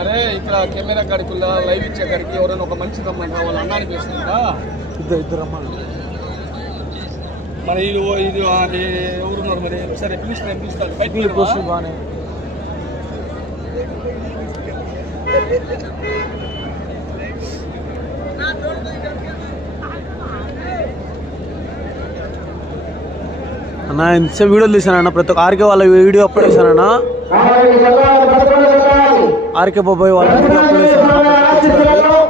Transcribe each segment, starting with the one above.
అరే ఇక్కడ కెమెరా కాడికి లైవ్ ఇచ్చే కాడికి ఎవరైనా ఒక మంచి రమ్మంటారా వాళ్ళ అన్నాన్ని పిలుస్తుందా ఇద్దరు ఇద్దరు రమ్మని మరి ఇది ఇది ఎవరున్నారు మరి? ఒకసారి పిలుస్తారు పిలుస్తారు బయట బాగానే. అన్న ఇంతసేపు వీడియోలు తీసానన్న ప్రతి ఒక్క ఆర్కే వాళ్ళ వీడియో అప్లోడ్ చేశానన్న ఆర్కే బాబాయ్ వాళ్ళ వీడియో అప్లోడ్ చేశాను.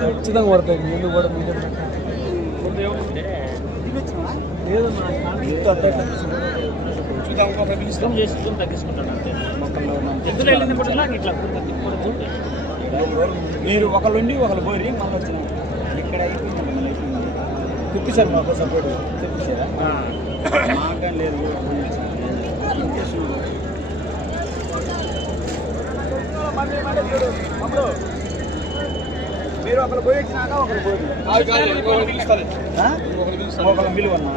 ఖచ్చితంగా పడతాయి? చూద్దాం ఇంకొక పిలుస్తాం మీరు ఒకళ్ళుండి ఒకళ్ళు పోయి మళ్ళీ వచ్చినాం. ఇక్కడ తెప్పించారు మాకు సపోర్ట్ తెప్పించారా మాకు మీరు ఒకరు పోయి వచ్చినాక ఒకరు పోయి కాదు కాదు ఇంకొకరు పిలుస్తారు. ఇంకొకరు పిలుస్తారు. ఒకళ్ళ విలువ అన్న.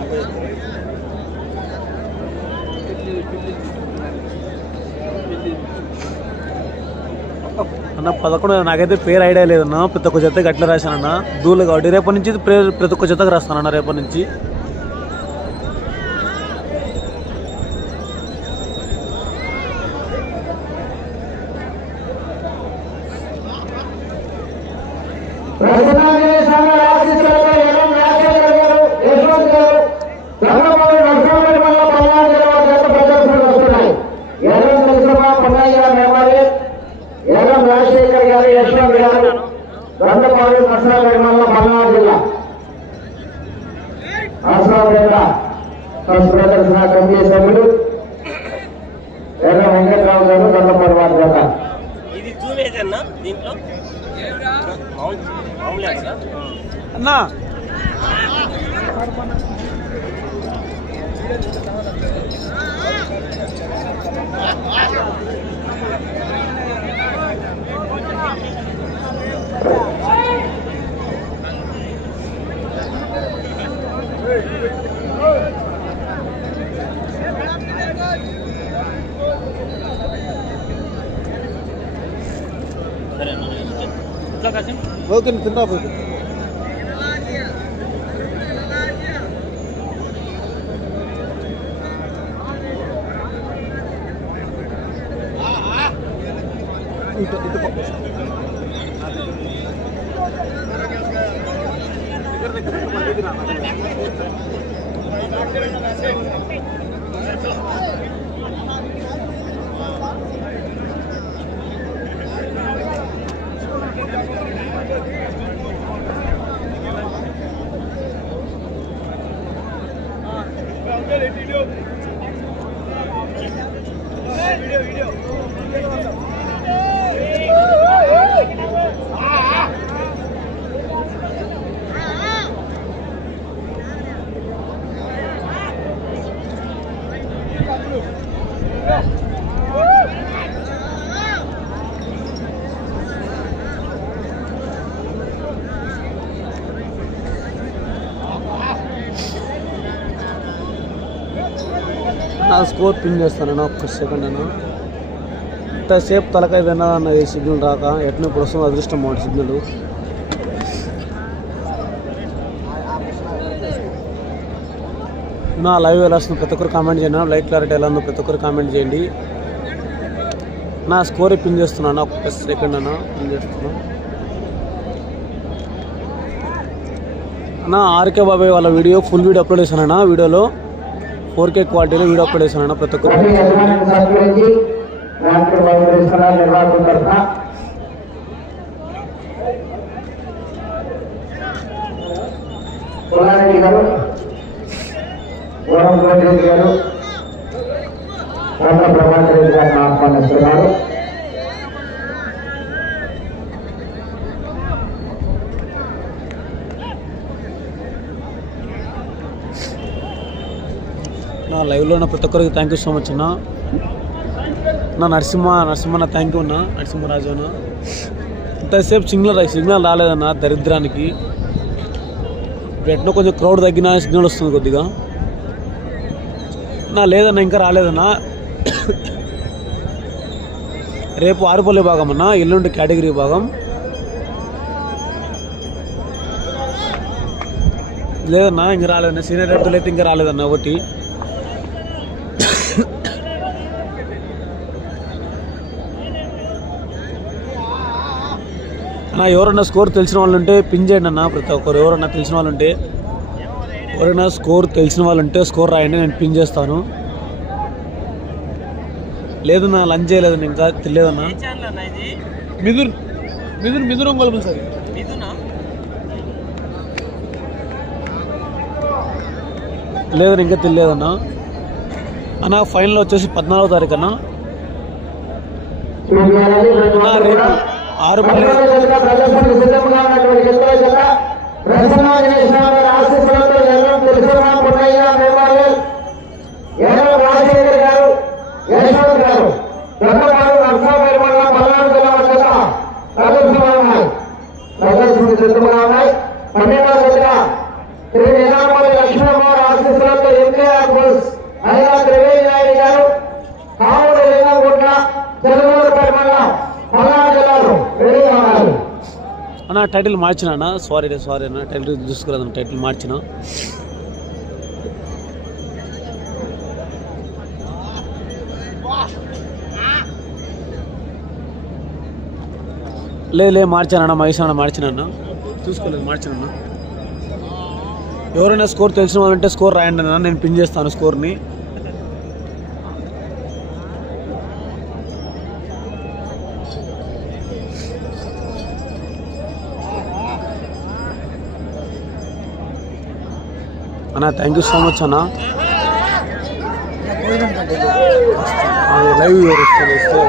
అన్న పదకొండు నాకైతే పేరు ఐడియా లేదన్న ప్రతి ఒక్క జతకి అట్లా రాశానన్న. దూలు కాబట్టి రేపటి నుంచి ప్రే- ప్రతి ఒక్క జతకు రాస్తానన్న రేపటి నుంచి. నర్సరాపేట ఫస్ట్ ప్రదర్శన కమిటీ సభ్యులు ఎర్ర వెంకట్రావు గారు రంగపాడు వారి జత. ఇది జూమ్ ఏదన్నా దీంట్లో? అన్నా? సరే అన్న! ممكن كنا بيقول itu itu Valentino. Score pin చేస్తాను ఒక్క సెకండ్ అన్న ఇంతసేపు తలకాయ విన్నా అన్న సిగ్నల్ రాక ఎట్లా ఇప్పుడు వస్తుంది అదృష్టం మాట సిగ్నల్ నా లైవ్ ఎలా వస్తుంది ప్రతి ఒక్కరు కామెంట్ చేయండి. లైట్ క్లారిటీ ఎలా ఉందో ప్రతి ఒక్కరు కామెంట్ చేయండి. నా స్కోర్ పిన్ చేస్తున్నాను ఒక సెకండ్ అన్న పిన్ చేస్తున్నా. అన్న ఆర్కే బాబాయ్ వాళ్ళ వీడియో ఫుల్ వీడియో అప్లోడ్ చేశానన్నా వీడియోలో. ఫోర్ కే క్వాలిటీలో వీడియో అప్లోడ్ చేశానన్నా ప్రతి ఒక్కరు. రవి గారు రెడ్డి గారు ప్రభాకర్ రెడ్డి గారిని ఆహ్వానిస్తున్నారు. లైవ్లో ఉన్న ప్రతి ఒక్కరికి థ్యాంక్ యూ సో మచ్ అన్న. నా నరసింహ నరసింహ థ్యాంక్ యూ అన్న నరసింహరాజు అన్న. ఇంతసేపు సిగ్నల్ సిగ్నల్ రాలేదన్న దరిద్రానికి. ఇప్పుడు ఎట్నో కొంచెం క్రౌడ్ తగ్గిన సిగ్నల్ వస్తుంది కొద్దిగా. నా లేదన్న ఇంకా రాలేదన్నా. రేపు ఆరుపల్లి భాగం అన్న ఎల్లుండి కేటగిరీ భాగం. లేదన్నా ఇంకా రాలేదన్న. సీనియర్ రేపులు అయితే ఇంకా రాలేదన్న ఒకటి. అన్న ఎవరన్నా స్కోర్ తెలిసిన వాళ్ళు ఉంటే పిన్ చేయండి అన్న. ప్రతి ఒక్కరు ఎవరన్నా తెలిసిన వాళ్ళు ఉంటే ఎవరైనా స్కోర్ తెలిసిన వాళ్ళు ఉంటే స్కోర్ రాయండి నేను పిన్ చేస్తాను. లేదన్నా లంచ్ చేయలేదన్న ఇంకా తెలియదన్నా మిథున్ మిథున్ మిథున్ ఒంగోలు సార్ లేదని ఇంకా తెలియదన్నా అన్న ఫైనల్ వచ్చేసి పద్నాలుగో తారీఖు అన్న రేపు ఆరుపల్లి ఎన్టీఆర్ సిద్ధంగా గారు గారు. బోస్ అయినా త్రివేణి నాయుడు గారు కావులు లింగంగుట్ల తెలుగు అన్న టైటిల్ మార్చిన అన్న? సారీ సారీ అన్న. టైటిల్ చూసుకోలేదన్న టైటిల్ మార్చిన? లే లే మార్చానన్న మహేష్ అన్న మార్చినన్న చూసుకోలేదు మార్చానన్న ఎవరైనా స్కోర్ తెలిసిన వాళ్ళంటే స్కోర్ రాయండి అన్న. నేను పిన్ చేస్తాను స్కోర్ని అన్న థ్యాంక్ యూ సో మచ్ అన్న. లైవ్ వస్తుంది వస్తే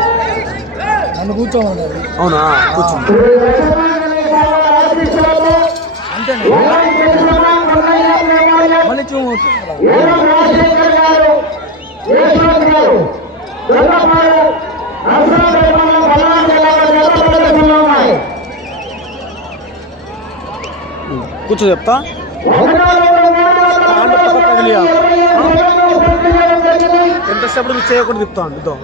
నన్ను కూర్చోమన్నారు. అవునా? కూర్చోండి శ్రీ లక్ష్మణాంజనేయ స్వామి వారి ఆశీస్సులతో ఎర్రం తెలుసురామ పున్నయ్య మెమోరియల్ మళ్ళీ చూ ఎర్రం రాజశేఖర్ గారు యశ్వంత్ గారు దొంగపాడు నర్సాపేట మండలం పల్నాడు జిల్లాలో జత ప్రదర్శనలో ఉన్నాయి కూర్చో చెప్తా ఒకటో రెండు మూడు వందల అరవై ఇరవై ఏడు సెకండ్లు పూర్తి చేయడం జరిగింది ఎంతసేపు మిస్ చేయకుండా తిప్పుతాను ఇద్దాం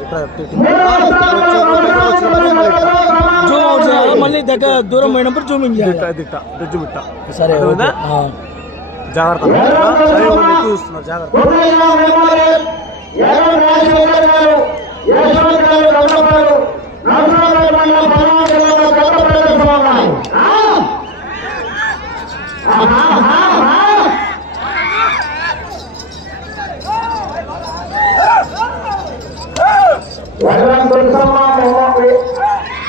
జూమ్ అవుట్ చేయాలి మళ్ళీ దగ్గర దూరం పోయినప్పుడు జూమింగ్ చేయాలి. దిట్ట దిట్ట రుజు బిట్ట సరే. జాగ్రత్త చూస్తున్నారు జాగ్రత్త.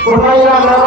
কোথায় আমরা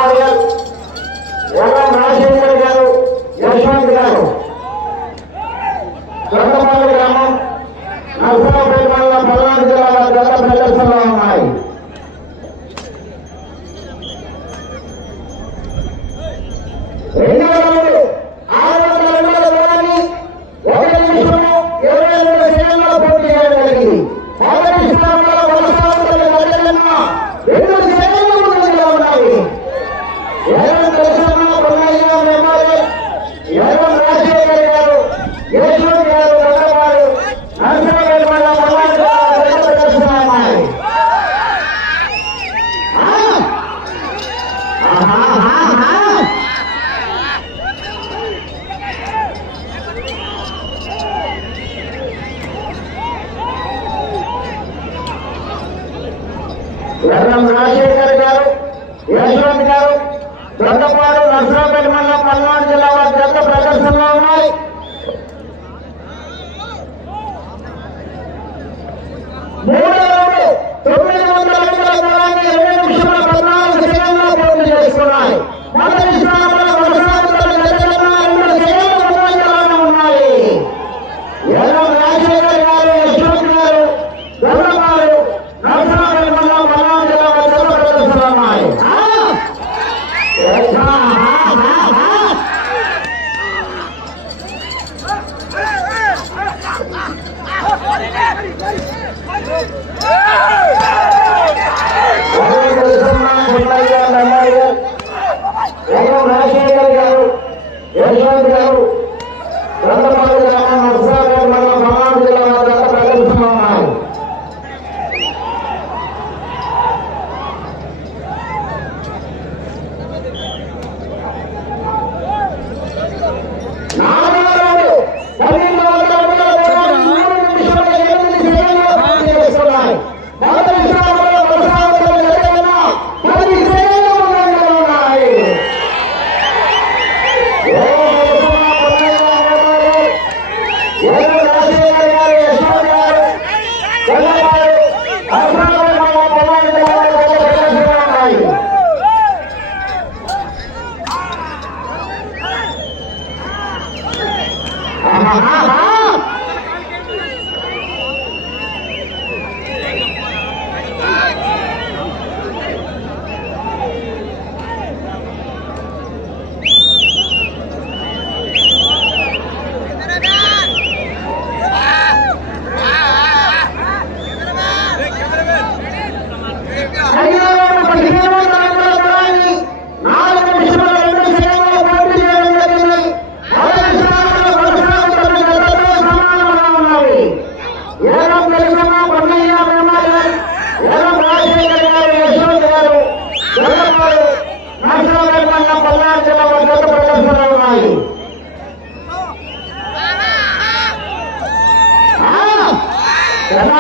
তোমরা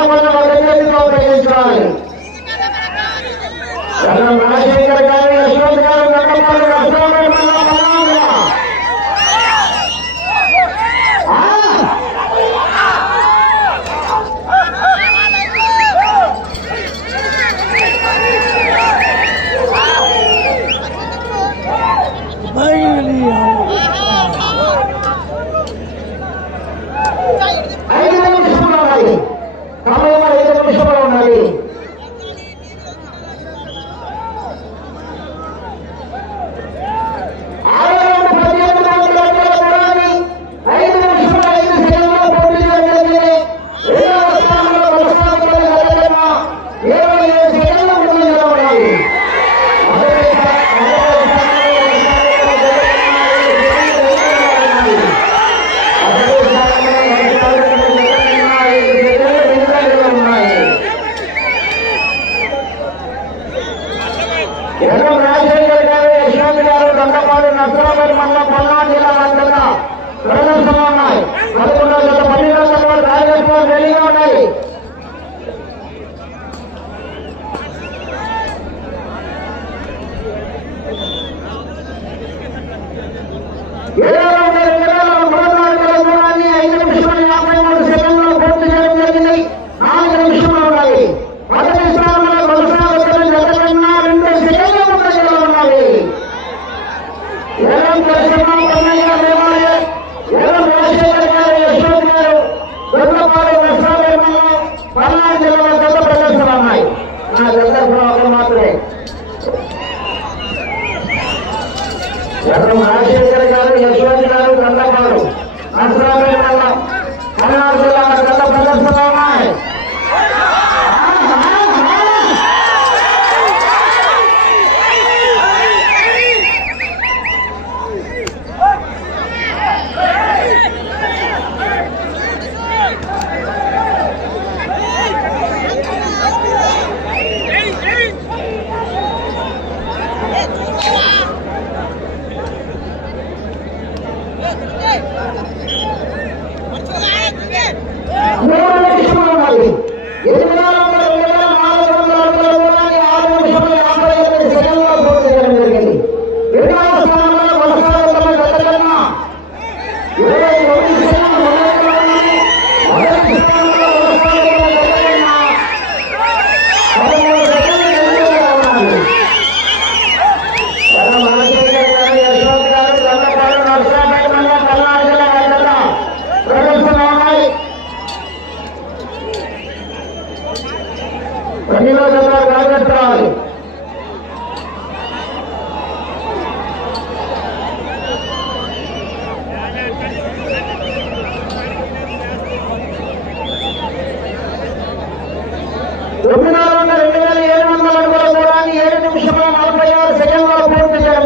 మన దగ్గరలో ప్రవేశించాలి జనం రాజశేఖర్ గారు యశ్వంత్ గారు నక్కపాలి Vamos,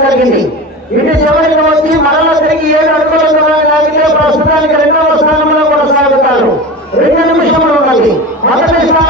జరిగింది. ఇది చివరికి వచ్చి మరలా తిరిగి ఏడు అడుగుల ప్రస్తుతానికి రెండవ స్థానంలో కొనసాగుతారు. రెండు నిమిషములు ఉన్నది. మొదటి స్థానం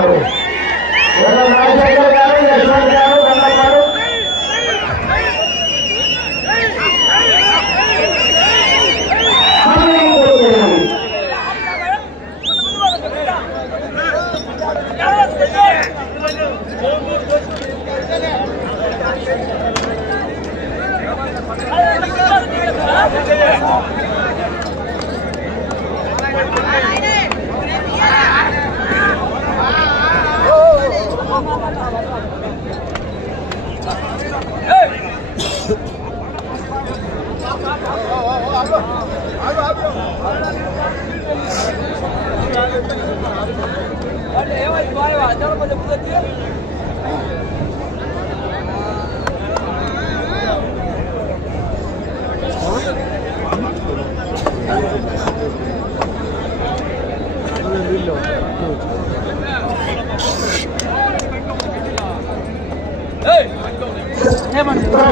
కొనసాగుతారు Come on.